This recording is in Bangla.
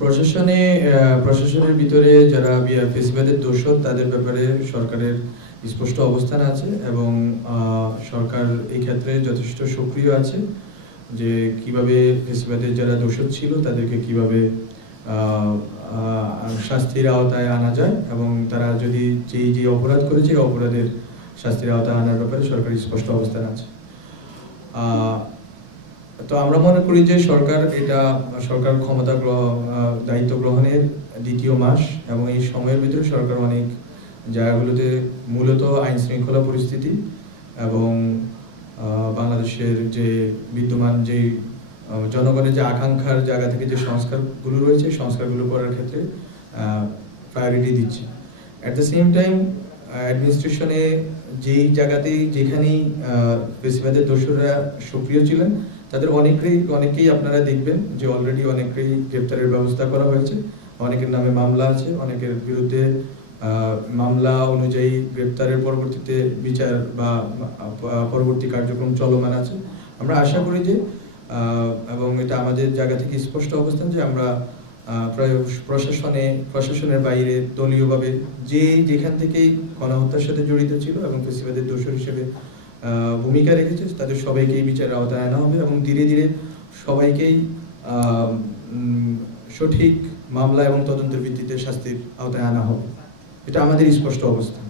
প্রশাসনের ভিতরে যারা ফেসিবাদের দোষর তাদের ব্যাপারে সরকারের স্পষ্ট অবস্থান আছে এবং সরকার এই ক্ষেত্রে যথেষ্ট সক্রিয় আছে যে কিভাবে ফেসিবাদের যারা দোষর ছিল তাদেরকে কিভাবে শাস্তির আওতায় আনা যায় এবং তারা যদি যে অপরাধ করেছে অপরাধের শাস্তির আওতায় আনার ব্যাপারে সরকারের স্পষ্ট অবস্থান আছে। তো আমরা মনে করি যে সরকার ক্ষমতা দায়িত্ব গ্রহণের দ্বিতীয় মাস এবং এই সময়ের ভিতরে সরকার অনেক জায়গাগুলোতে মূলত আইন শৃঙ্খলা পরিস্থিতি এবং বাংলাদেশের যে বিদ্যমান যে জনগণের যে আকাঙ্ক্ষার জায়গা থেকে যে সংস্কারগুলো রয়েছে সংস্কারগুলো করার ক্ষেত্রে প্রায়োরিটি দিচ্ছে। অ্যাট দ্য সেম টাইম অ্যাডমিনিস্ট্রেশনে যেই জায়গাতেই যেখানেই ফেসিবাদের দোষররা সক্রিয় ছিলেন তাদের অনেকেই আপনারা দেখবেন যে অলরেডি অনেকেই গ্রেপ্তারের ব্যবস্থা করা হয়েছে, অনেকের নামে মামলা আছে, অনেকের বিরুদ্ধে মামলা অনুযায়ী গ্রেপ্তারের পরবর্তীতে বিচার বা পরবর্তী কার্যক্রম চলমান আছে। আমরা আশা করি যে এবং এটা আমাদের জায়গা থেকে স্পষ্ট অবস্থান যে আমরা প্রায় প্রশাসনের বাইরে দলীয়ভাবে যেখান থেকেই গণহত্যার সাথে জড়িত ছিল এবং ফেসিবাদের দোষর হিসেবে ভূমিকা রেখেছে তাদের সবাইকেই বিচারের আওতায় আনা হবে এবং ধীরে ধীরে সবাইকেই সঠিক মামলা এবং তদন্তের ভিত্তিতে শাস্তির আওতায় আনা হবে। এটা আমাদের স্পষ্ট অবস্থান।